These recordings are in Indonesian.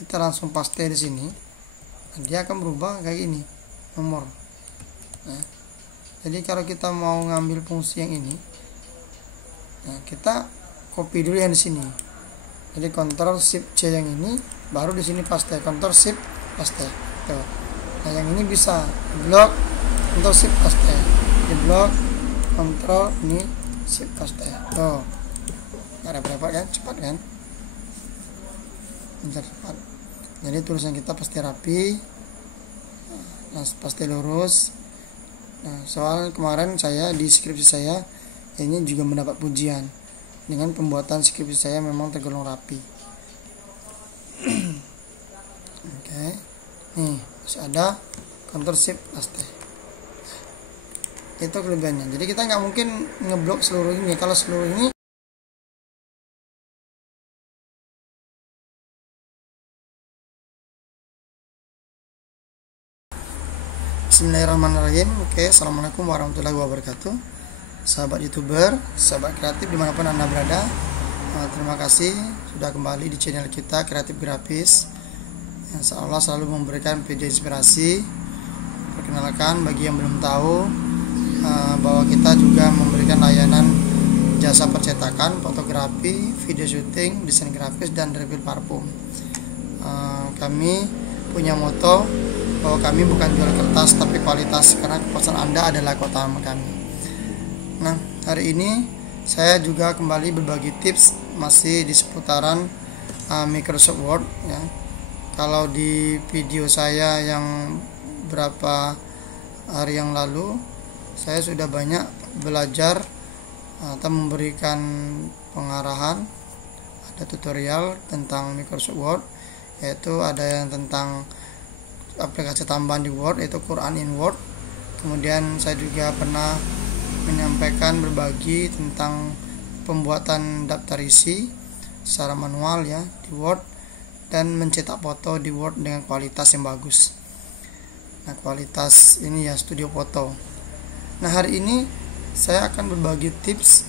kita langsung paste di sini, dia akan berubah kayak gini nomor. Nah, jadi kalau kita mau ngambil fungsi yang ini, nah kita copy dulu yang di sini. Jadi Ctrl Shift C yang ini, baru di sini paste, Ctrl Shift paste. Tuh. Nah yang ini bisa blok, Ctrl Shift paste, di blok, Ctrl ini Shift paste. Tuh, nggak ada berapa kan, cepat kan? Cepat. Jadi tulisan kita pasti rapi, nah, pasti lurus. Nah, soal kemarin saya di skripsi saya ini juga mendapat pujian dengan pembuatan skripsi saya memang tergolong rapi. Oke, nih masih ada Ctrl Shift paste. Itu kelebihannya. Jadi kita nggak mungkin ngeblok seluruh ini. Kalau seluruh ini Bismillahirrahmanirrahim. Oke, assalamualaikum warahmatullahi wabarakatuh, sahabat youtuber, sahabat kreatif dimanapun anda berada. Terima kasih sudah kembali di channel kita Kreatif Grafis yang seolah selalu memberikan video inspirasi. Perkenalkan bagi yang belum tahu bahwa kita juga memberikan layanan jasa percetakan, fotografi, video syuting, desain grafis, dan review parfum. Kami punya moto bahwa kami bukan jual kertas tapi kualitas, karena kepuasan Anda adalah keutamaan kami. Nah, hari ini saya juga kembali berbagi tips masih di seputaran Microsoft Word ya. Kalau di video saya yang berapa hari yang lalu, saya sudah banyak belajar atau memberikan pengarahan, ada tutorial tentang Microsoft Word, yaitu ada yang tentang aplikasi tambahan di Word, yaitu Quran in Word. Kemudian saya juga pernah menyampaikan berbagi tentang pembuatan daftar isi secara manual ya di Word, dan mencetak foto di Word dengan kualitas yang bagus. Nah, kualitas ini ya studio foto. Nah, hari ini saya akan berbagi tips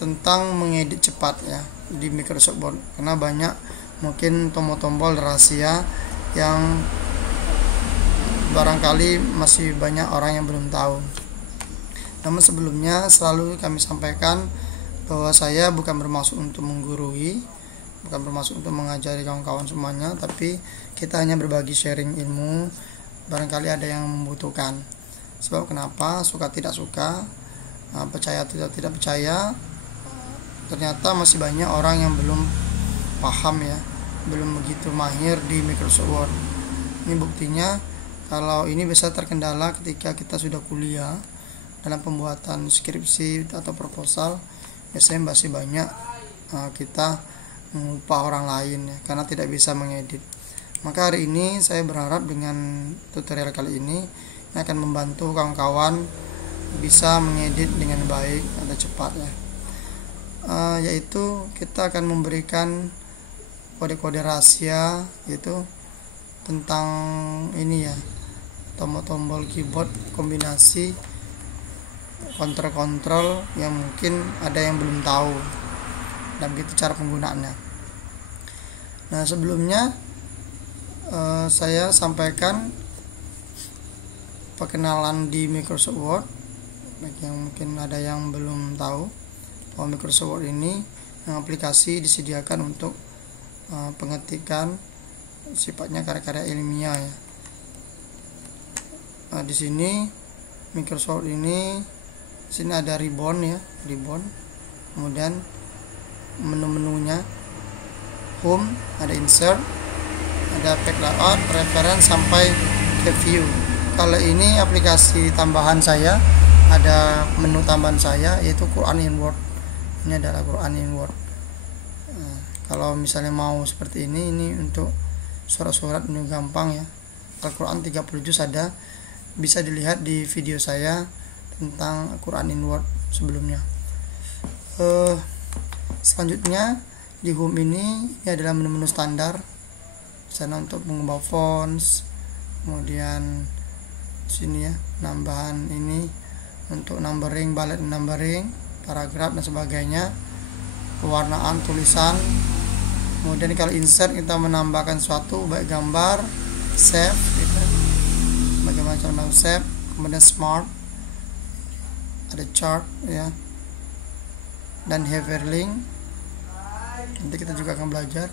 tentang mengedit cepat ya di Microsoft Word, karena banyak mungkin tombol-tombol rahasia yang barangkali masih banyak orang yang belum tahu. Namun sebelumnya selalu kami sampaikan bahwa saya bukan bermaksud untuk menggurui, bukan bermaksud untuk mengajari kawan-kawan semuanya, tapi kita hanya berbagi sharing ilmu, barangkali ada yang membutuhkan. Sebab kenapa, suka tidak suka, percaya tidak percaya, ternyata masih banyak orang yang belum paham ya, belum begitu mahir di Microsoft Word. Ini buktinya kalau ini bisa terkendala ketika kita sudah kuliah dalam pembuatan skripsi atau proposal. Biasanya masih banyak kita mengupah orang lain ya, karena tidak bisa mengedit. Maka hari ini saya berharap dengan tutorial kali ini akan membantu kawan-kawan bisa mengedit dengan baik atau cepat ya. Yaitu kita akan memberikan kode-kode rahasia, yaitu tentang ini ya, tombol-tombol keyboard kombinasi kontrol yang mungkin ada yang belum tahu, dan begitu cara penggunaannya. Nah, sebelumnya saya sampaikan perkenalan di Microsoft Word bagi yang mungkin ada yang belum tahu bahwa Microsoft Word ini aplikasi disediakan untuk pengetikan sifatnya karya-karya ilmiah ya. Nah, di sini Microsoft ini, di sini ada ribbon ya, ribbon. Kemudian menu-menunya, home, ada insert, ada pack layout, reference sampai ke view. Kalau ini aplikasi tambahan saya, ada menu tambahan saya yaitu Quran in Word. Ini adalah Quran in Word. Nah, kalau misalnya mau seperti ini untuk surat-surat ini gampang ya. Al-Quran 30 juz ada, bisa dilihat di video saya tentang Quran in Word sebelumnya. Selanjutnya di home ini adalah menu-menu standar, sana untuk mengubah fonts, kemudian sini ya nambahan ini untuk numbering, bullet numbering, paragraf dan sebagainya, pewarnaan tulisan, Kemudian kalau insert kita menambahkan suatu baik gambar, save gitu. Bagaimana cara menambah save. Kemudian smart, ada chart ya, dan hyperlink, nanti kita juga akan belajar.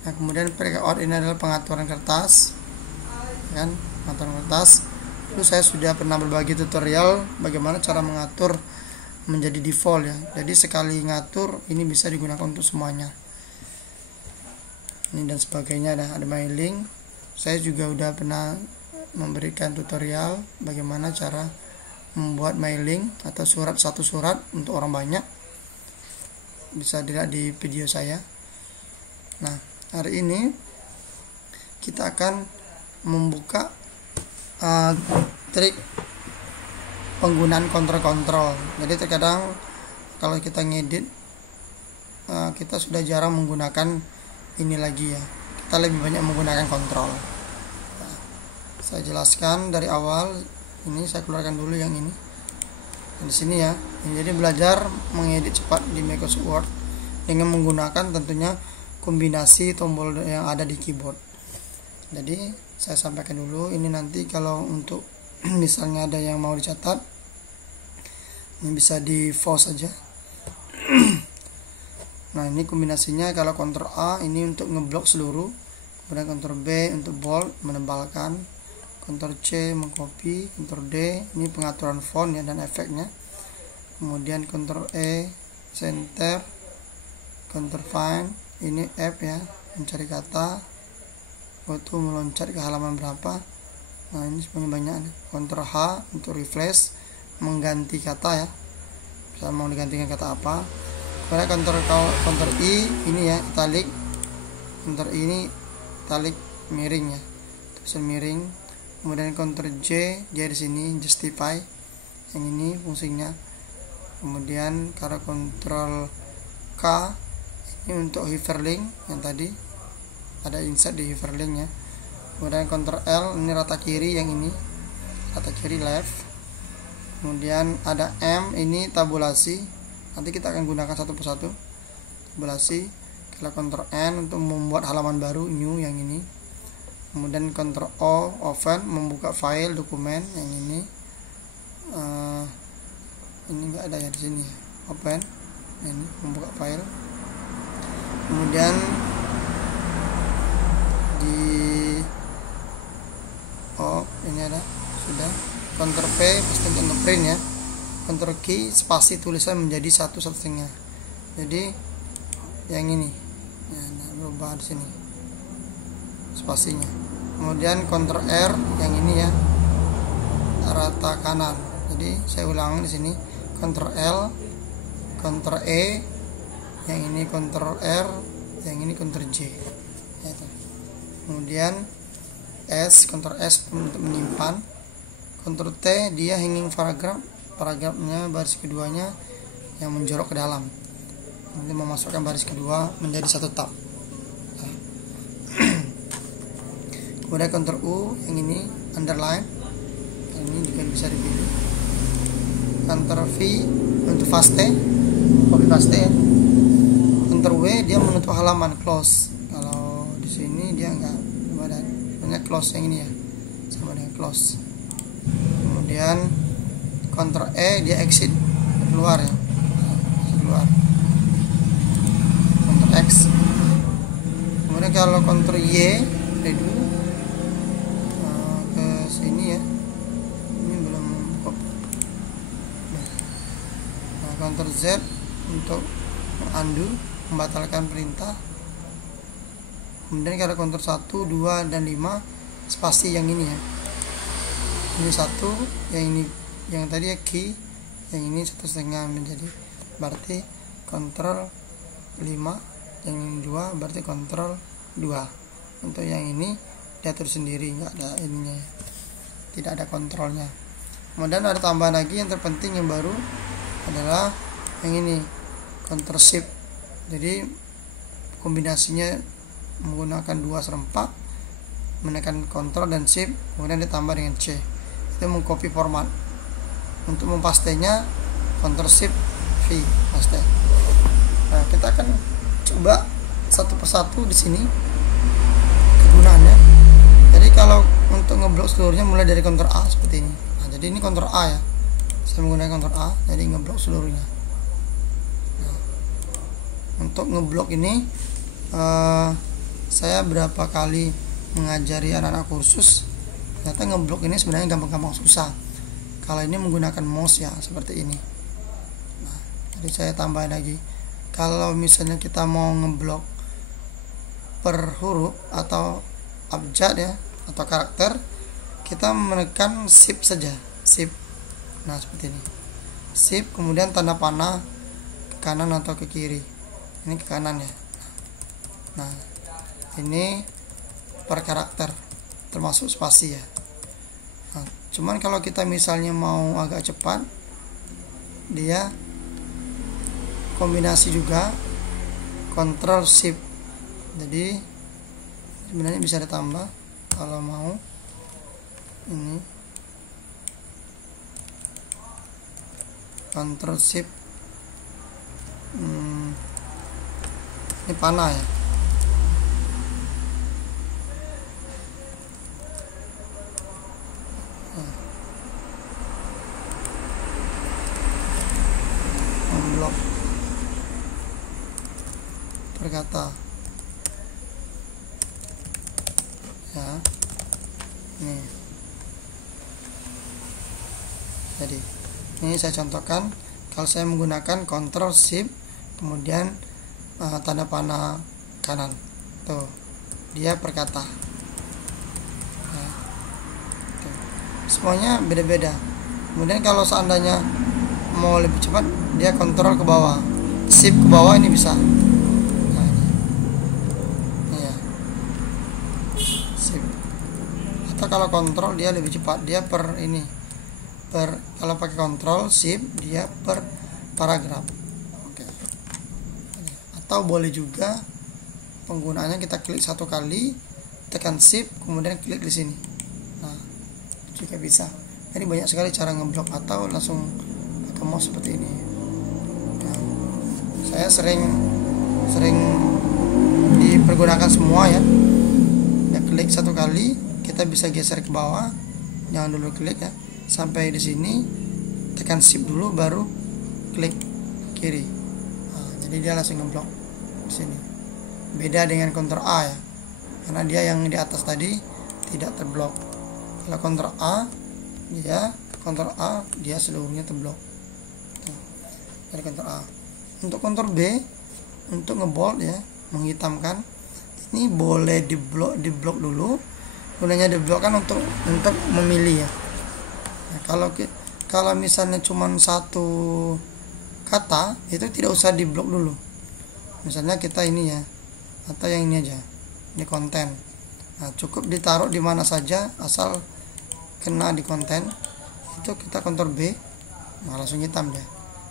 Nah, kemudian breakout ini adalah pengaturan kertas kan, pengaturan kertas. Itu saya sudah pernah berbagi tutorial bagaimana cara mengatur menjadi default ya. Jadi sekali ngatur ini bisa digunakan untuk semuanya. Ini dan sebagainya. Ada mailing. Saya juga udah pernah memberikan tutorial bagaimana cara membuat mailing atau surat, satu surat untuk orang banyak. Bisa dilihat di video saya. Nah, hari ini kita akan membuka trik penggunaan kontrol. Jadi terkadang kalau kita ngedit kita sudah jarang menggunakan ini lagi ya. Kita lebih banyak menggunakan kontrol. Nah, saya jelaskan dari awal. Ini saya keluarkan dulu yang ini. Dan di sini ya. Jadi belajar mengedit cepat di Microsoft Word dengan menggunakan tentunya kombinasi tombol yang ada di keyboard. Jadi saya sampaikan dulu. Ini nanti kalau untuk misalnya ada yang mau dicatat, ini bisa di pause saja. Nah, ini kombinasinya. Kalau Ctrl A ini untuk ngeblok seluruh, kemudian Ctrl B untuk bold, menebalkan, Ctrl C mengcopy, Ctrl D ini pengaturan font ya dan efeknya, kemudian Ctrl E center, Ctrl find ini F ya, mencari kata, waktu meloncat ke halaman berapa. Nah, ini semuanya banyak nih. Ctrl H untuk refresh, mengganti kata ya, bisa mau digantikan kata apa. Kemudian Ctrl I ini ya italic, Ctrl I ini italic miring ya, tulisan miring. Kemudian Ctrl J dia di sini justify, yang ini fungsinya. Kemudian kalau Ctrl K ini untuk hyperlink yang tadi ada insert di hyperlink ya. Kemudian Ctrl L ini rata kiri, yang ini rata kiri left. Kemudian ada M ini tabulasi, nanti kita akan gunakan satu persatu tabulasi. Kalau Ctrl N untuk membuat halaman baru new, yang ini. Kemudian Ctrl O open membuka file dokumen, yang ini. Ini enggak ada ya di sini ya. Open ini membuka file. Kemudian di ini ada sudah. Ctrl P pasti untuk print ya. Ctrl key spasi tulisan menjadi 1/1/2. Jadi yang ini ya, nah, berubah di sini spasinya. Kemudian Ctrl R yang ini ya, rata kanan. Jadi saya ulang di sini, Ctrl L, Ctrl E, yang ini Ctrl R, yang ini Ctrl J ya, kemudian S, Ctrl S untuk menyimpan. Ctrl T dia hanging paragraph, paragrafnya baris keduanya yang menjorok ke dalam, nanti memasukkan baris kedua menjadi satu tab. Nah. Kemudian Ctrl U yang ini underline, ini juga bisa dipilih. Ctrl V untuk paste, copy paste ya. Ctrl W dia menutup halaman, close. Kalau di sini dia enggak ada, banyak close yang ini ya, sama dengan close. Kemudian Ctrl E dia exit, keluar ya, keluar. Ctrl X. Kemudian kalau Ctrl Y redo ke sini ya, ini belum copy. Nah, Ctrl Z untuk undo, membatalkan perintah. Kemudian kalau Ctrl 1, 2 dan 5 spasi yang ini ya. Ini 1, yang ini yang tadi ya key, yang ini 1/2 menjadi, berarti Ctrl 5, yang ini 2 berarti Ctrl 2. Untuk yang ini diatur sendiri, enggak ada ininya ya, tidak ada kontrolnya. Kemudian ada tambahan lagi yang terpenting yang baru adalah yang ini, Ctrl Shift. Jadi kombinasinya menggunakan 2/4, menekan Ctrl dan Shift, kemudian ditambah dengan C, itu mengcopy format. Untuk mempastenya Ctrl Shift V paste. Nah, kita akan coba satu persatu di sini kegunaannya. Jadi kalau untuk ngeblok seluruhnya mulai dari counter A seperti ini. Nah, jadi ini counter A ya, saya menggunakan counter A, jadi ngeblok seluruhnya. Nah, untuk ngeblok ini saya berapa kali mengajari anak-anak kursus, ternyata ngeblok ini sebenarnya gampang-gampang susah kalau ini menggunakan mouse ya, seperti ini. Nah, jadi saya tambahin lagi, kalau misalnya kita mau ngeblok per huruf atau abjad ya, atau karakter, kita menekan shift saja, shift. Nah, seperti ini, shift, kemudian tanda panah ke kanan atau ke kiri. Ini ke kanan ya. Nah, ini per karakter, termasuk spasi ya. Nah, cuman kalau kita misalnya mau agak cepat, dia kombinasi juga Ctrl Shift. Jadi sebenarnya bisa ditambah kalau mau. Ini Ctrl Shift, ini panah ya. Memblok berkata ya, nih. Jadi ini saya contohkan, kalau saya menggunakan Ctrl Shift kemudian tanda panah kanan, tuh dia perkata ya, tuh. Semuanya beda-beda. Kemudian kalau seandainya mau lebih cepat, dia kontrol ke bawah, shift ke bawah, ini bisa. Nah, ini ya, shift. Atau kalau kontrol dia lebih cepat, dia per ini, kalau pakai kontrol shift dia per paragraf. Oke. Atau boleh juga penggunaannya kita klik satu kali, tekan shift, kemudian klik di sini. Nah, juga bisa. Jadi banyak sekali cara ngeblok, atau langsung pakai mouse seperti ini. Nah, saya sering dipergunakan semua ya. Ya, klik satu kali, kita bisa geser ke bawah, jangan dulu klik ya, sampai di sini, tekan shift dulu, baru klik kiri. Nah, jadi dia langsung ngeblok di sini. Beda dengan Ctrl A ya, karena dia yang di atas tadi tidak terblok. Kalau Ctrl A dia seluruhnya terblok. Dari Ctrl A. Untuk Ctrl B, untuk ngebold ya, menghitamkan, ini boleh diblok dulu. Gunanya diblok kan untuk memilih ya. Nah, kalau misalnya cuma satu kata, itu tidak usah diblok dulu. Misalnya kita ini ya, atau yang ini aja, ini konten. Nah, cukup ditaruh di mana saja asal kena di konten. Itu kita Ctrl B, nah langsung hitam dia.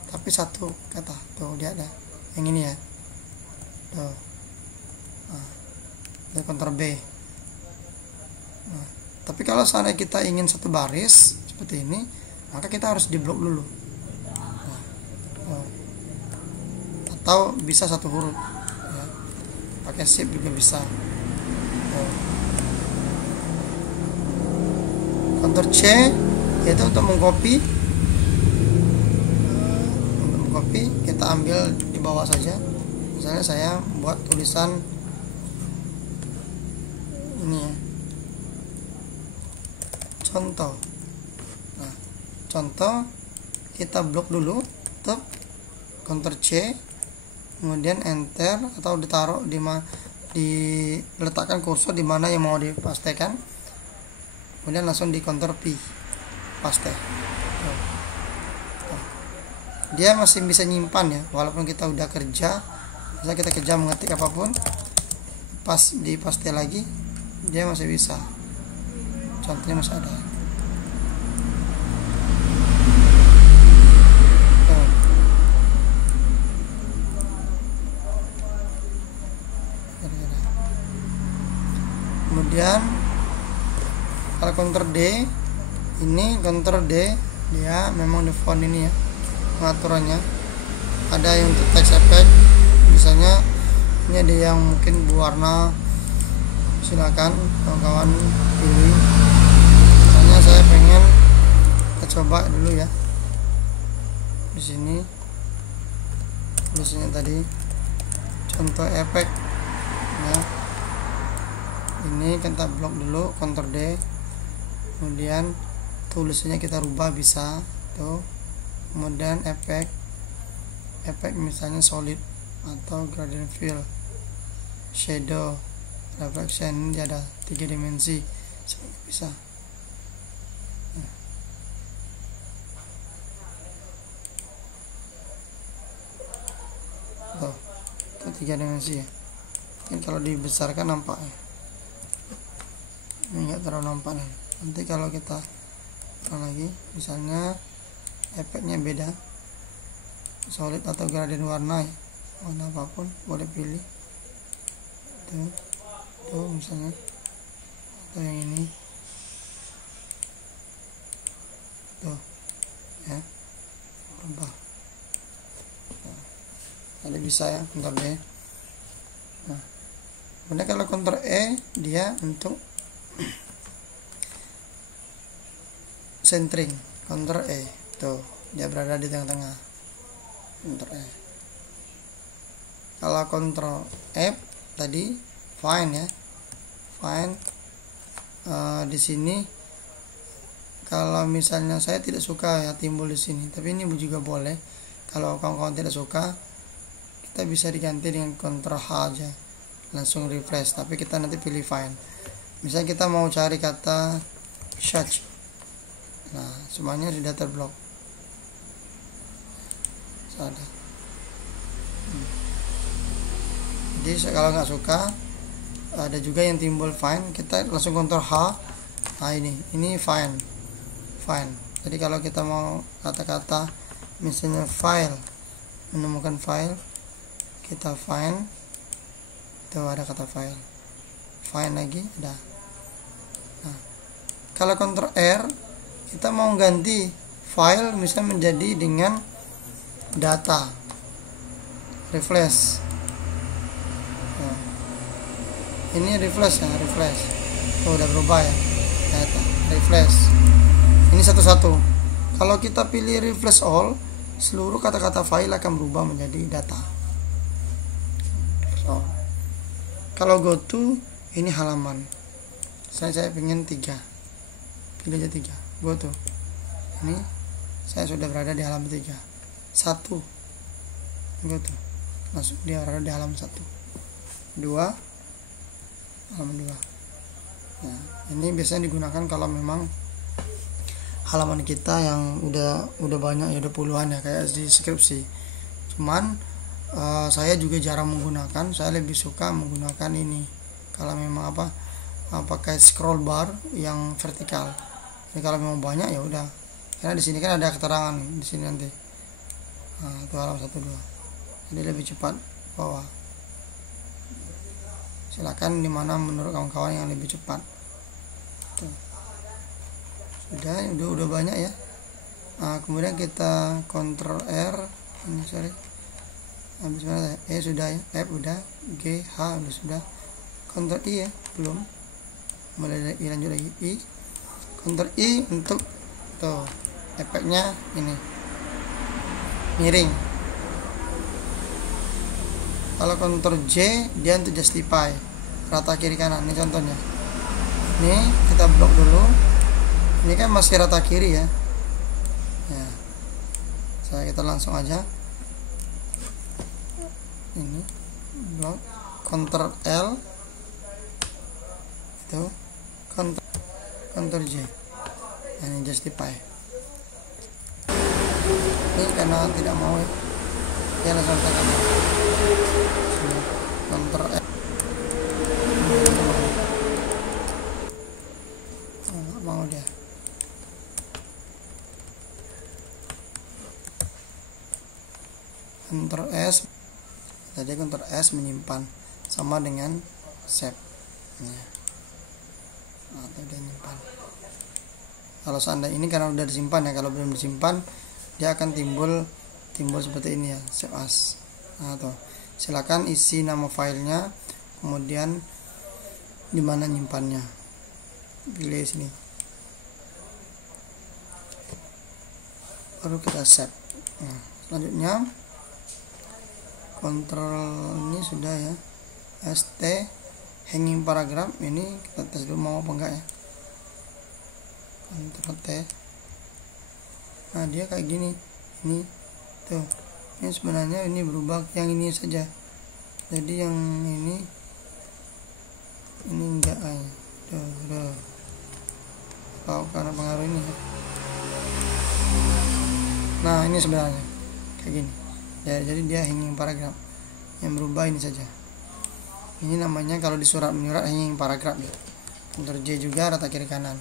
Tapi satu kata, tuh dia ada yang ini ya, tuh. Nah, Ctrl B. Nah, tapi kalau seandainya kita ingin satu baris seperti ini, maka kita harus diblok dulu. Nah, atau bisa satu huruf ya, pakai shift juga bisa. Ctrl C yaitu untuk mengcopy. Untuk mengcopy kita ambil di bawah saja. Misalnya saya buat tulisan ini ya, contoh. Nah, contoh kita blok dulu, tetap Ctrl C, kemudian enter, atau ditaruh diletakkan kursor di mana yang mau dipastikan, kemudian langsung di Ctrl P, paste. Dia masih bisa nyimpan ya, walaupun kita udah kerja. Misalnya kita kerja mengetik apapun, pas di paste lagi, dia masih bisa. Contohnya masih ada. Kemudian kalau Ctrl D, ini Ctrl D dia memang di font ini ya, pengaturannya ada yang untuk text effect. Misalnya Ini ada yang mungkin berwarna, silakan kawan-kawan pilih. Misalnya saya pengen, kita coba dulu ya. Di sini tulisannya tadi contoh efek ya. Ini kita blok dulu, Ctrl D, kemudian tulisannya kita rubah bisa tuh. Kemudian efek misalnya solid atau gradient fill, shadow, reflection. Ini ada 3 dimensi, bisa. Tuh, itu 3 dimensi ya. Ini kalau dibesarkan nampak ya. Ini enggak terlalu nampak nih. Nanti kalau kita lagi, misalnya efeknya beda, solid atau gradient warna ya, warna apapun boleh pilih. Tuh misalnya, atau yang ini tuh ya, berubah. Jadi bisa ya, Ctrl D. Nah, kemudian kalau Ctrl E dia untuk centering. Ctrl E tuh, dia berada di tengah-tengah. Ctrl E. Kalau Ctrl F tadi fine ya, fine. Di sini kalau misalnya saya tidak suka ya timbul di sini, tapi ini juga boleh. Kalau kawan-kawan tidak suka, kita bisa diganti dengan Ctrl H aja, langsung refresh. Tapi kita nanti pilih fine. Misalnya kita mau cari kata search, nah semuanya sudah terblok. Ada. Jadi kalau nggak suka, ada juga yang timbul fine, kita langsung Ctrl H. Nah ini fine. Jadi kalau kita mau kata-kata misalnya file, menemukan file, kita find, itu ada kata file, find lagi ada. Nah, kalau Ctrl R, kita mau ganti file misalnya menjadi dengan data, refresh. Nah, ini refresh ya, refresh. Oh, udah berubah ya, data, refresh. Ini satu-satu. Kalau kita pilih refresh all, seluruh kata-kata file akan berubah menjadi data. Kalau go to, ini halaman. Saya pengen 3, pilih aja 3. Go to, ini saya sudah berada di halaman 3. 1, go to, langsung dia berada di halaman 1. 2, halaman 2. Nah, ini biasanya digunakan kalau memang halaman kita yang udah banyak ya, udah puluhan ya, kayak di skripsi. Cuman saya juga jarang menggunakan, saya lebih suka menggunakan ini kalau memang pakai scroll bar yang vertikal. Ini kalau memang banyak ya udah, karena di sini kan ada keterangan di sini nanti. Nah, itu halaman 1, 2. Jadi lebih cepat bawah. Silakan dimana menurut kawan-kawan yang lebih cepat. Tuh. Udah banyak ya. Nah, kemudian kita Ctrl R, ini sorry, habis mana ya? Sudah ya, F udah, G, H sudah, Ctrl I ya belum, mulai dari I lanjut lagi I, Ctrl I untuk tuh efeknya ini miring. Kalau Ctrl J dia untuk justify, rata kiri kanan. Ini contohnya, ini kita blok dulu. Ini kan masih rata kiri ya. Kita langsung aja ini blok, Ctrl L itu, Ctrl J. Nah, ini justify. Ini karena tidak mau ya, dia langsung tekan Ctrl L. Nggak mau dia. Ctrl S, jadi Ctrl S menyimpan, sama dengan save. Nah, dia menyimpan. Kalau seandainya ini karena udah disimpan ya, kalau belum disimpan dia akan timbul seperti ini ya, save as. Nah, tuh. silakan isi nama filenya, kemudian di mana nyimpannya, pilih sini, baru kita save. Nah, selanjutnya kontrol ini sudah ya, st hanging paragraph, ini kita tes dulu mau apa enggak ya, kontrol T. Nah, dia kayak gini, ini tuh, ini sebenarnya ini berubah yang ini saja, jadi yang ini enggak aja tuh, kalau karena pengaruh ini ya. Nah, ini sebenarnya kayak gini ya, jadi dia hanging paragraph, yang berubah ini saja. Ini namanya kalau di surat menyurat hanging paragraph ya. Ctrl J juga rata kiri kanan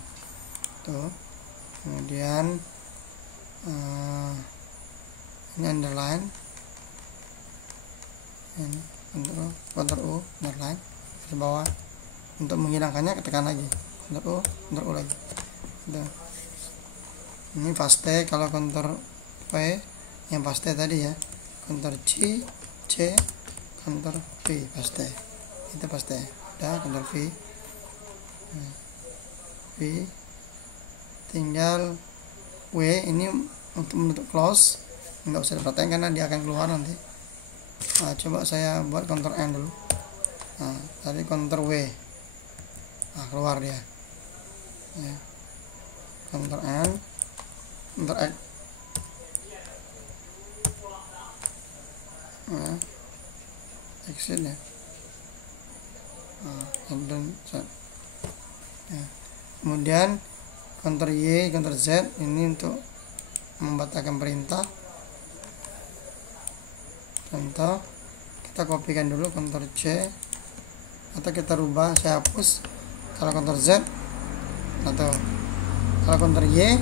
tuh. Kemudian ini underline, ini Ctrl U underline ke bawah. Untuk menghilangkannya tekan lagi Ctrl U lagi tuh. Ini paste, kalau Ctrl V yang paste tadi ya, Ctrl C Ctrl V paste, itu paste. Udah, Ctrl V tinggal W ini untuk menutup close, nggak usah diperhatiin karena dia akan keluar nanti. Nah, coba saya buat Ctrl N dulu. Nah, tadi Ctrl W, nah keluar dia ya. Ctrl N, Ctrl X, nah, exit ya. Dan ya. Kemudian Ctrl Y, Ctrl Z ini untuk membatalkan perintah. Contoh, kita kopikan dulu Ctrl C, atau kita rubah, saya hapus kalau Ctrl Z, atau kalau Ctrl Y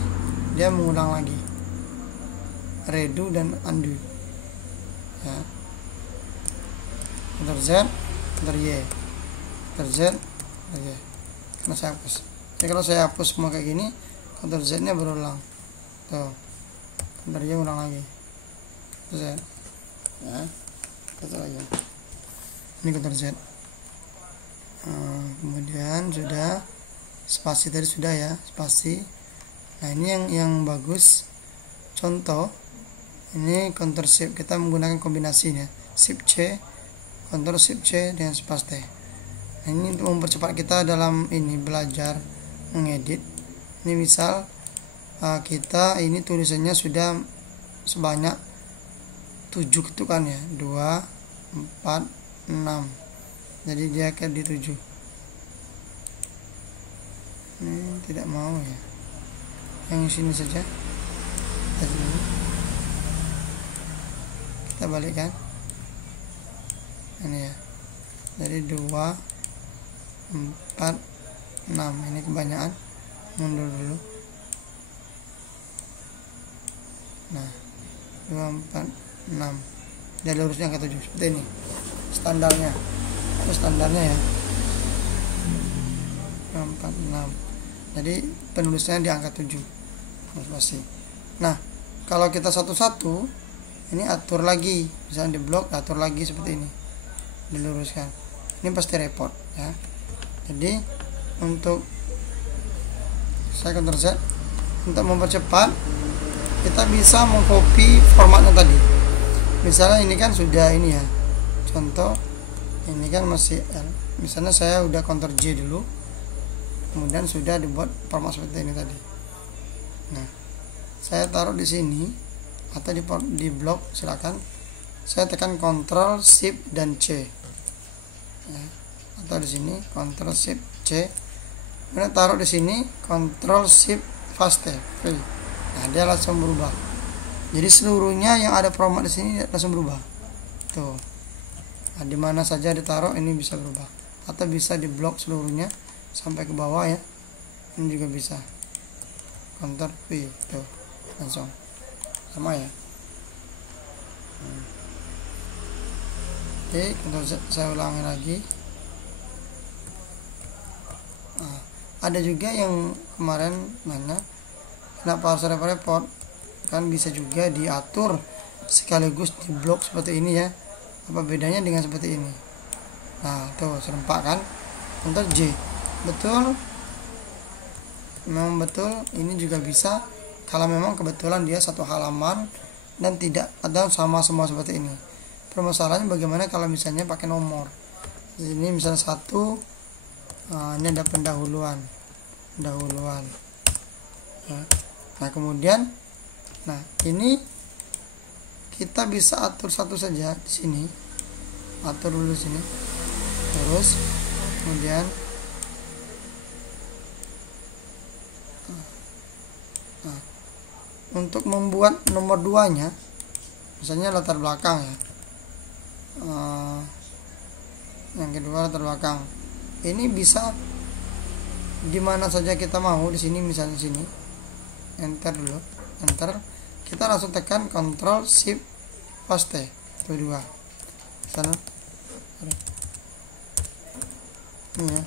dia mengulang lagi, redo dan undo ya. Ctrl Z, Ctrl Y, Ctrl Z, Ctrl Y, karena saya hapus. Jadi kalau saya hapus semua kayak gini, Ctrl Z nya berulang tuh, Ctrl Y ulang lagi, Ctrl Z ya, Ctrl Y, ini Ctrl Z. Kemudian sudah spasi tadi sudah ya, spasi. Nah, ini yang bagus. Contoh ini Ctrl Shift, kita menggunakan kombinasinya Shift C, Ctrl Shift C dengan space. Nah, ini untuk mempercepat kita dalam ini belajar mengedit. Ini misal kita ini tulisannya sudah sebanyak 7 ketukan ya, 2, 4, 6. Jadi dia akan di 7. Ini tidak mau ya, yang sini saja. Kita balikkan ini ya, jadi 2, 4, 6. Ini kebanyakan, mundur dulu. Nah, 2, 4, 6, dia lurusnya ke 7 seperti ini standarnya. Itu standarnya ya, 2, 4, 6. Jadi penulisannya di angka 7 pasti. Nah, kalau kita satu-satu ini atur lagi, misalnya di blok atur lagi seperti ini, diluruskan. Ini pasti repot ya. Jadi untuk saya Ctrl Z, untuk mempercepat kita bisa mengcopy formatnya tadi. Misalnya ini kan sudah ini ya, contoh ini kan masih L. Misalnya saya udah Ctrl J dulu, kemudian sudah dibuat format seperti ini tadi. Nah, saya taruh di sini atau di blok, silakan. Saya tekan Ctrl Shift dan C ya, atau di sini Ctrl Shift C, kemudian taruh di sini Ctrl Shift Paste. Nah, dia langsung berubah. Jadi seluruhnya yang ada format di sini langsung berubah tuh. Nah, dimana saja ditaruh ini bisa berubah, atau bisa di blok seluruhnya sampai ke bawah ya, ini juga bisa. Ctrl V tuh, langsung sama ya. Oke, saya ulangi lagi. Nah, ada juga yang kemarin nanya kenapa harus repot-repot, kan bisa juga diatur sekaligus di blok seperti ini ya. Apa bedanya dengan seperti ini? Nah, tuh serempak kan. Ctrl J. Betul. Memang betul, ini juga bisa kalau memang kebetulan dia satu halaman dan tidak ada sama semua seperti ini. Permasalahannya bagaimana kalau misalnya pakai nomor. Ini misalnya 1, ini ada pendahuluan. Ya. Nah, kemudian ini kita bisa atur satu saja di sini. Atur dulu sini. Terus kemudian untuk membuat nomor 2-nya, misalnya latar belakang ya. Yang kedua latar belakang. Ini bisa di mana saja kita mau, di sini misalnya sini. Enter dulu. Enter. Kita langsung tekan Ctrl Shift Paste. Itu 2. Sana. Ini ya,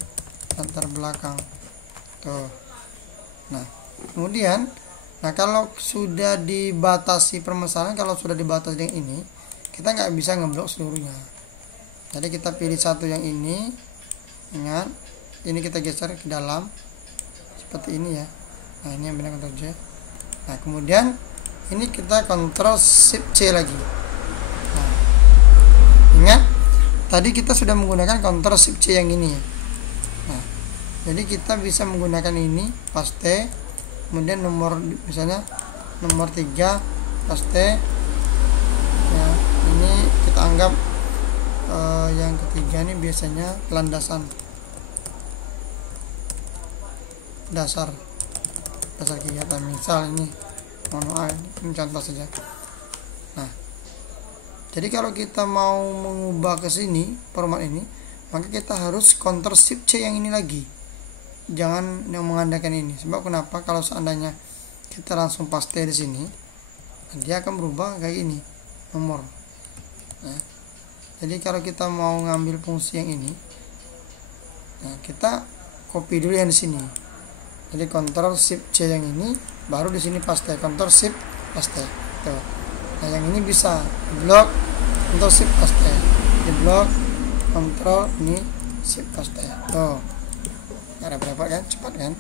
latar belakang. Tuh. Nah, kemudian kalau sudah dibatasi permasalahan, kalau sudah dibatasi yang ini, kita nggak bisa ngeblok seluruhnya. Jadi kita pilih satu yang ini, ingat, ini kita geser ke dalam seperti ini ya. Nah, ini yang benar Ctrl J. Nah, kemudian ini kita Ctrl Shift C lagi. Nah, ingat, tadi kita sudah menggunakan Ctrl Shift C yang ini ya. Nah, jadi kita bisa menggunakan ini, paste, kemudian nomor, misalnya nomor 3, paste ya. Ini kita anggap yang ketiga ini biasanya landasan dasar kegiatan, misal ini ini contoh saja. Nah, jadi kalau kita mau mengubah ke sini format ini, maka kita harus Ctrl Shift C yang ini lagi, jangan yang mengandalkan ini. Sebab kenapa? Kalau seandainya kita langsung paste di sini, dia akan berubah kayak ini nomor. Nah, jadi kalau kita mau ngambil fungsi yang ini, kita copy dulu yang di sini. Jadi Ctrl Shift C yang ini, baru di sini paste, Ctrl Shift paste. Tuh. Nah, yang ini bisa blok, Ctrl Shift paste, di blok, Ctrl ini Shift paste. Tuh. Nggak ada berapa kan, cepat kan?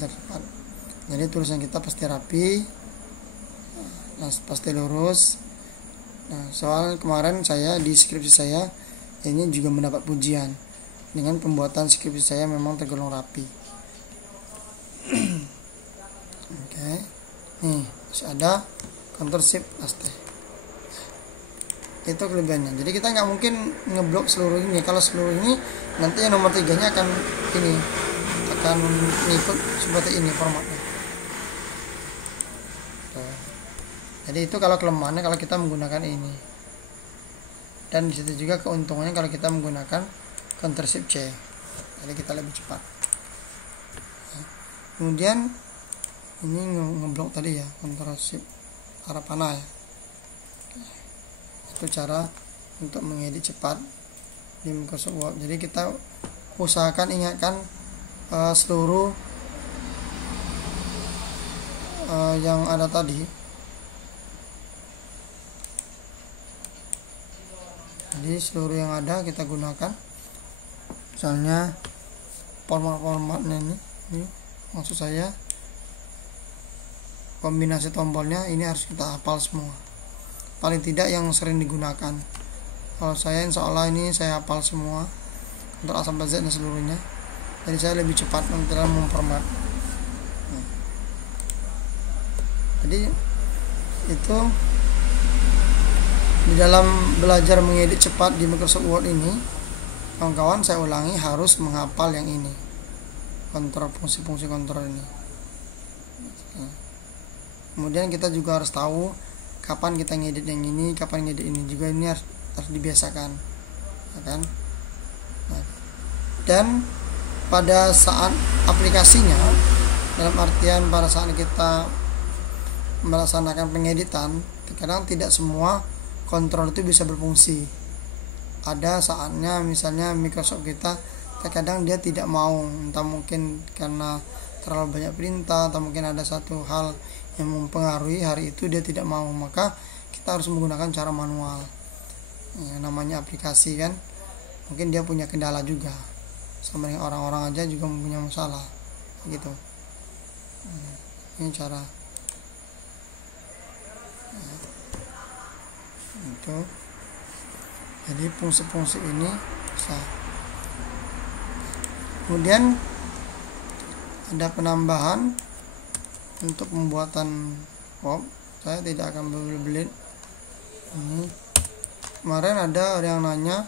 Cepat. Jadi tulisan kita pasti rapi, pasti lurus. Nah, soal kemarin saya di skripsi saya ini juga mendapat pujian dengan pembuatan skripsi saya memang tergolong rapi. Oke. Nih, masih ada Ctrl Shift paste. Itu kelebihannya. Jadi kita nggak mungkin ngeblok seluruh ini. Kalau seluruh ini nanti yang nomor 3-nya akan ngikut seperti ini formatnya. Jadi itu kalau kelemahannya kalau kita menggunakan ini. Dan disitu juga keuntungannya kalau kita menggunakan Ctrl Shift C. Jadi kita lebih cepat. Kemudian ini ngeblok tadi ya, Ctrl Shift arah panah ya. Itu cara untuk mengedit cepat di Microsoft Word. Jadi kita usahakan ingatkan seluruh yang ada tadi. Jadi seluruh yang ada kita gunakan. Misalnya format-formatnya ini maksud saya kombinasi tombolnya ini harus kita hafal semua. Paling tidak yang sering digunakan. Kalau saya insya Allah ini saya hafal semua untuk A sampai Z dan seluruhnya. Jadi saya lebih cepat dalam memformat. Jadi itu di dalam belajar mengedit cepat di Microsoft Word ini, kawan-kawan saya ulangi harus menghafal yang ini, kontrol, fungsi-fungsi kontrol ini. Kemudian kita juga harus tahu kapan kita ngedit yang ini, kapan ngedit ini, juga ini harus dibiasakan, ya kan? Nah, dan pada saat aplikasinya, dalam artian pada saat kita melaksanakan pengeditan, terkadang tidak semua kontrol itu bisa berfungsi. Ada saatnya misalnya Microsoft kita terkadang dia tidak mau, entah mungkin karena terlalu banyak perintah atau mungkin ada satu hal yang mempengaruhi hari itu dia tidak mau, maka kita harus menggunakan cara manual. Namanya aplikasi kan, mungkin dia punya kendala juga, sama dengan orang-orang aja juga mempunyai masalah gitu. Ini cara itu. Jadi fungsi-fungsi ini bisa. Kemudian ada penambahan untuk pembuatan pop. Saya tidak akan berbelit. Ini kemarin ada yang nanya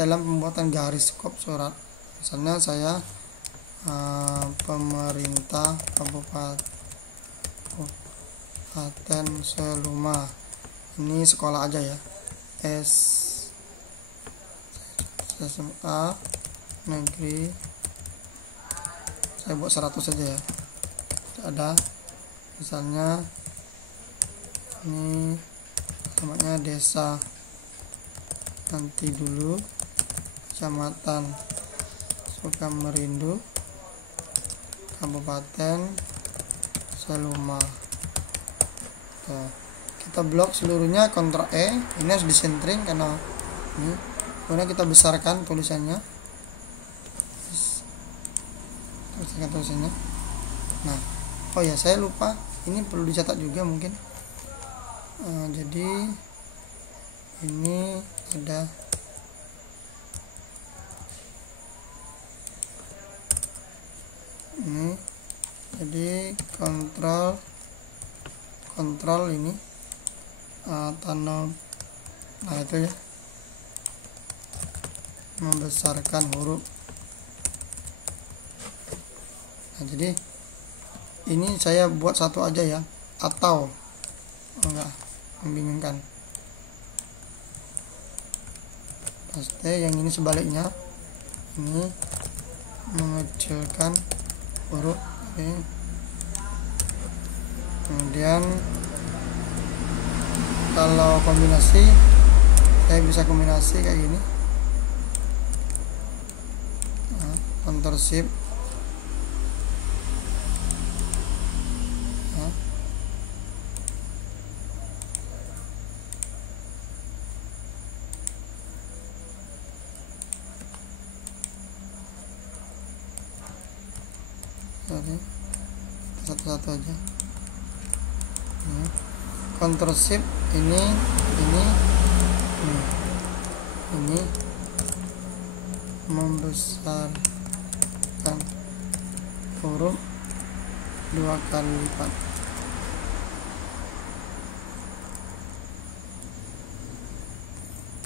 dalam pembuatan garis skop surat. Misalnya saya pemerintah Kabupaten Seluma. Ini sekolah aja ya. SMA negeri, saya buat 100 saja ya. Ada misalnya ini namanya desa, nanti dulu kecamatan Sukamerindu, Kabupaten Seluma. Tuh, kita blok seluruhnya, Ctrl E. Ini harus disentring karena ini. Kemudian kita besarkan tulisannya. Nah, oh ya, saya lupa, ini perlu dicatat juga mungkin. Jadi ini ada ini, jadi kontrol ini tanam. Nah, itu ya, membesarkan huruf. Nah, jadi ini saya buat satu aja ya, atau enggak membingungkan. Pasti yang ini sebaliknya, ini mengecilkan huruf ini. Kemudian kalau kombinasi, saya bisa kombinasi kayak gini. Ctrl Shift, jadi satu-satu aja. Ctrl Shift, ini membesarkan huruf 2 kali lipat.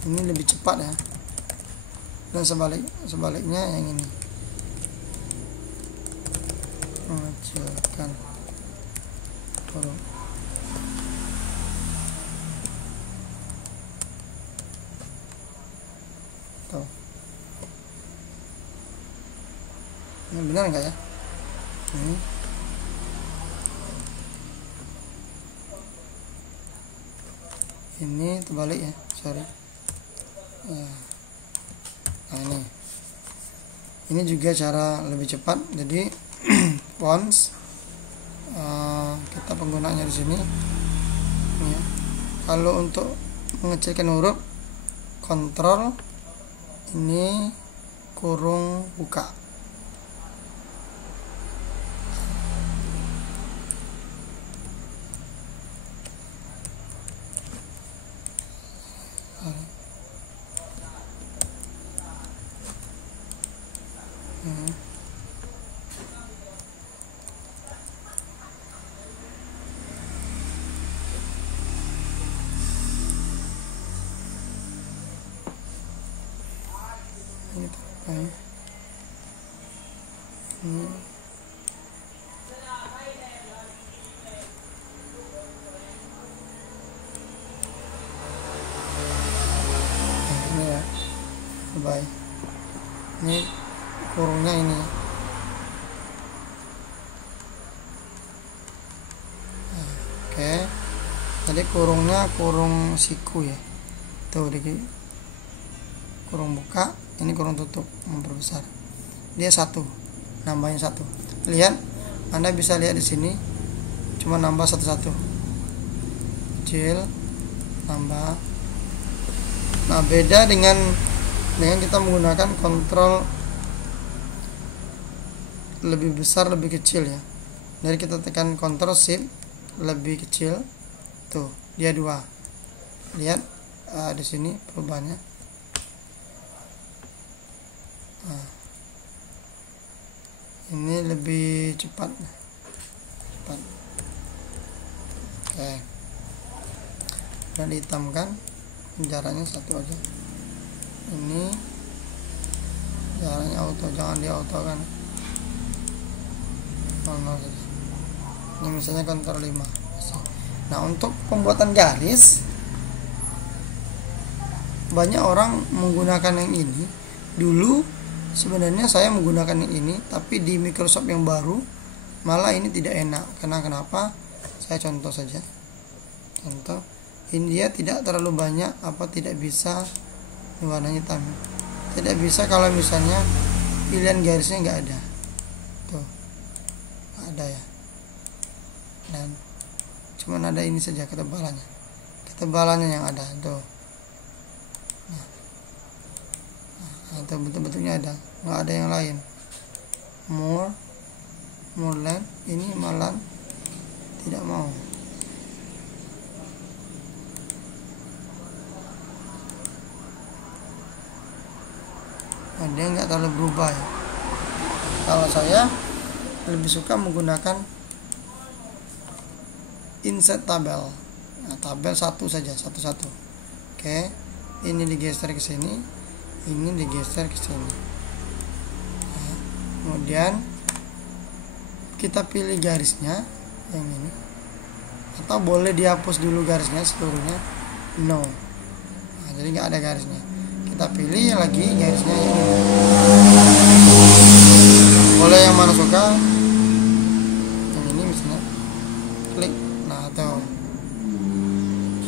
Ini lebih cepat ya. Dan sebaliknya yang ini mengecilkan huruf. Tuh. Ini benar enggak ya? Ini terbalik ya, sorry. Nah, ini juga cara lebih cepat. Jadi fonts kita penggunaannya di sini. Ya. Kalau untuk mengecilkan huruf, kontrol ini kurung buka. Ini terpakai. Ini ya, baik. Ini kurungnya ini. Oke. Jadi kurungnya kurung siku ya. Tuh, di kurung buka, ini kurung tutup, memperbesar. Dia satu, nambahin satu. Lihat, Anda bisa lihat di sini, cuma nambah satu-satu. Kecil, tambah. Nah, beda dengan kita menggunakan kontrol lebih besar lebih kecil ya. Jadi kita tekan kontrol shift lebih kecil, tuh dia 2. Lihat di sini perubahannya. Nah, ini lebih cepat. Oke, dan dihitamkan, jaraknya 1 aja. Ini jaraknya auto, jangan di auto kan, 0 saja. Ini misalnya kontrol 5. Nah, untuk pembuatan garis banyak orang menggunakan yang ini. Dulu sebenarnya saya menggunakan yang ini, tapi di Microsoft yang baru malah ini tidak enak. Karena kenapa? Saya contoh saja. Contoh, ini dia tidak terlalu banyak, tidak bisa warna hitam. Tidak bisa kalau misalnya pilihan garisnya nggak ada. Tuh, nggak ada ya. Dan cuman ada ini saja ketebalannya yang ada tuh. Nah, itu bentuk-bentuknya ada, nggak ada yang lain. More line, ini malah tidak mau. Nah, dia nggak terlalu berubah ya. Kalau saya lebih suka menggunakan insert tabel. Nah, tabel satu saja, satu-satu. Oke, ini digeser ke sini, ini digeser ke sini. Nah, kemudian kita pilih garisnya yang ini, atau boleh dihapus dulu garisnya seluruhnya, no. Nah, jadi nggak ada garisnya. Kita pilih lagi garisnya ini. Boleh yang mana suka, yang ini misalnya, klik. Nah, atau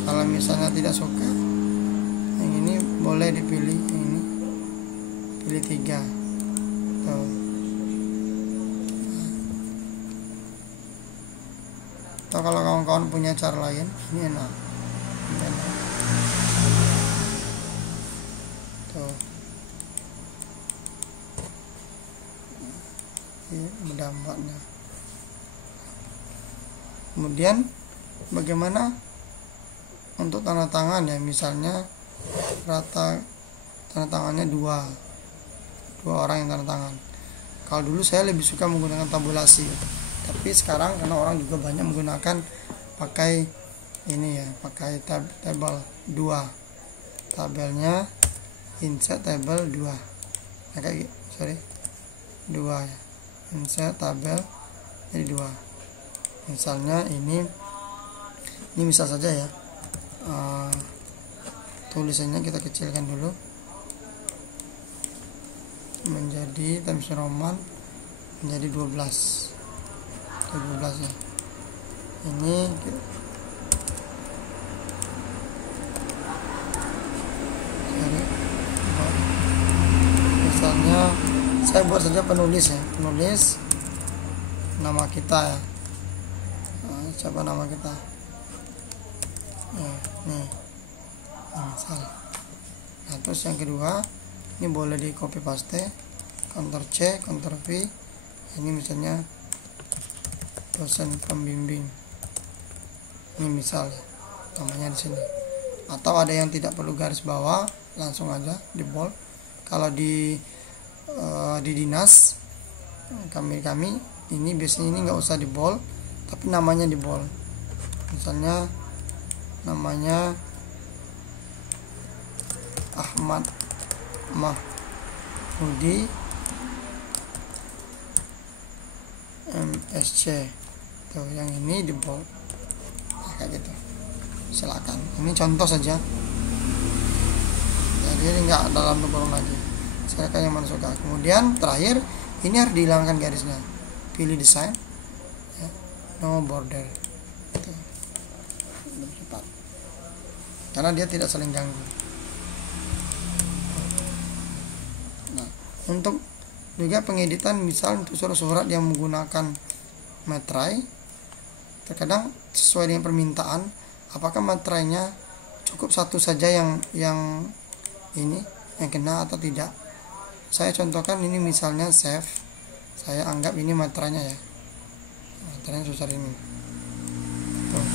kalau misalnya tidak suka yang ini, boleh dipilih yang ini, pilih 3 tuh. Atau kalau kawan-kawan punya cara lain, ini enak. Tuh, ini dampaknya. Kemudian bagaimana untuk tanda tangan ya, misalnya rata tanda tangannya dua orang yang tanda tangan. Kalau dulu saya lebih suka menggunakan tabulasi, tapi sekarang karena orang juga banyak menggunakan pakai ini ya, pakai tabel 2, tabelnya insert tabel 2. Nah, kayak 2 ya, insert tabel jadi 2. Misalnya ini misal saja ya, tulisannya kita kecilkan dulu menjadi Times Roman menjadi 12 ya. Ini misalnya saya buat saja penulis ya, penulis nama kita ya. Siapa nama kita ya, nih misal. Nah, terus yang kedua ini boleh di copy paste, Ctrl C, Ctrl V. Ini misalnya dosen pembimbing, ini misal namanya di sini. Atau ada yang tidak perlu garis bawah, langsung aja di bold. Kalau di dinas kami ini biasanya ini nggak usah di bold, tapi namanya di bold. Misalnya namanya Ahmad Mahmudi MSC. Tuh, yang ini di bold. Nah, kayak gitu. Silakan. Ini contoh saja. Jadi ini nggak dalam kurung lagi. Silakan yang mana suka. Kemudian terakhir ini harus dihilangkan garisnya. Pilih desain. Ya, no border. Itu. Lebih cepat. Karena dia tidak saling ganggu. Nah, untuk juga pengeditan, misal untuk surat-surat yang menggunakan materai, terkadang sesuai dengan permintaan, apakah materainya cukup satu saja yang ini yang kena atau tidak. Saya contohkan ini misalnya save, saya anggap ini materainya ya, materainya sebesar ini. Tuh.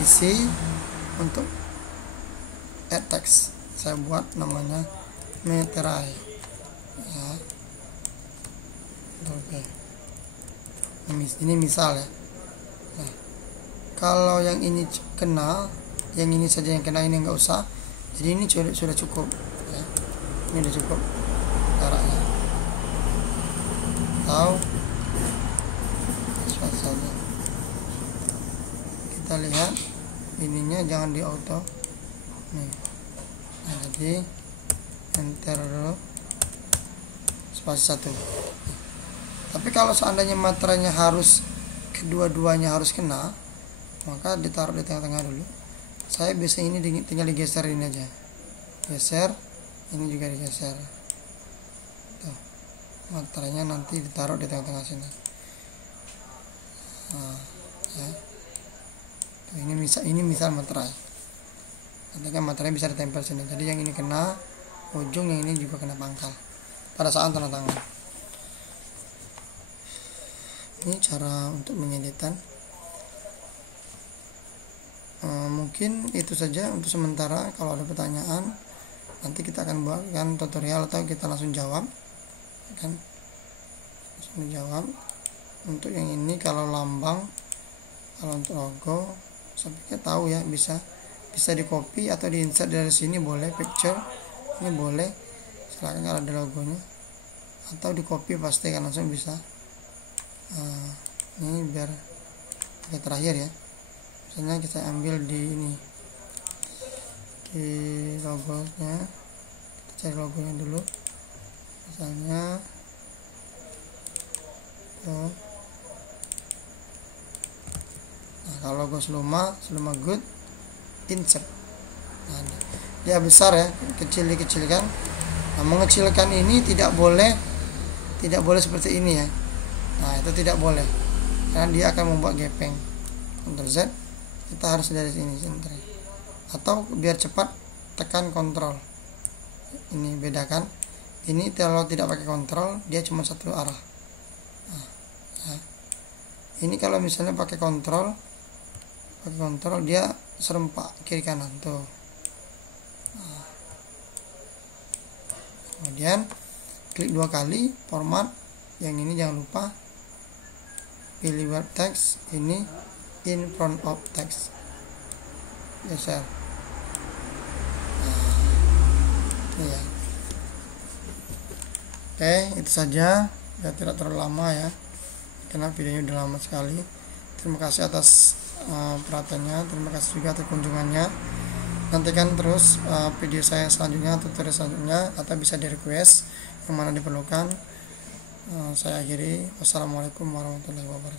Isi untuk add text, saya buat namanya meterai ya. Oke, ini misal ya. Nah, kalau yang ini kena, yang ini saja yang kena, ini nggak usah, jadi ini sudah cukup ya. Ini sudah cukup jaraknya. Atau saja kita lihat ininya jangan di auto nih. Nah, jadi enter dulu spasi 1. Tapi kalau seandainya materainya harus kedua-duanya harus kena, maka ditaruh di tengah-tengah dulu. Saya biasanya ini tinggal digeser ini aja, geser, ini juga digeser. Tuh, materainya nanti ditaruh di tengah-tengah sini. Nah, ya. Tuh, ini misal materai. Nanti kan materai bisa ditempel sini. Jadi yang ini kena ujung, yang ini juga kena pangkal pada saat tanda tangan. Ini cara untuk mengeditkan. Mungkin itu saja untuk sementara. Kalau ada pertanyaan nanti kita akan buatkan tutorial atau kita langsung jawab kan, langsung jawab. Untuk yang ini kalau lambang, kalau untuk logo saya pikir tahu ya, bisa di copy atau di insert dari sini boleh, picture ini boleh, silakan kalau ada logonya, atau di copy pasti kan langsung bisa. Ini biar terakhir ya, misalnya kita ambil di ini, di logonya, kita cari logonya dulu, misalnya nah, kalau logo Seluma Good insert. Nah, dia besar ya, dikecilkan. Nah, mengecilkan ini tidak boleh seperti ini ya. Nah, itu tidak boleh karena dia akan membuat gepeng. Ctrl Z, kita harus dari sini center. Atau biar cepat tekan kontrol. Ini bedakan. Ini kalau tidak pakai kontrol dia cuma satu arah. Nah, ya. Ini kalau misalnya pakai kontrol dia serempak kiri kanan tuh. Nah. Kemudian klik 2 kali format. Yang ini jangan lupa pilih web text, ini in front of text, geser. Nah, ini ya. Oke, itu saja ya, tidak terlalu lama ya karena videonya udah lama sekali. Terima kasih atas perhatiannya, terima kasih juga atas kunjungannya. Nantikan terus video saya selanjutnya, tutorial selanjutnya, atau bisa di request yang mana diperlukan. Saya akhiri. Wassalamualaikum warahmatullahi wabarakatuh.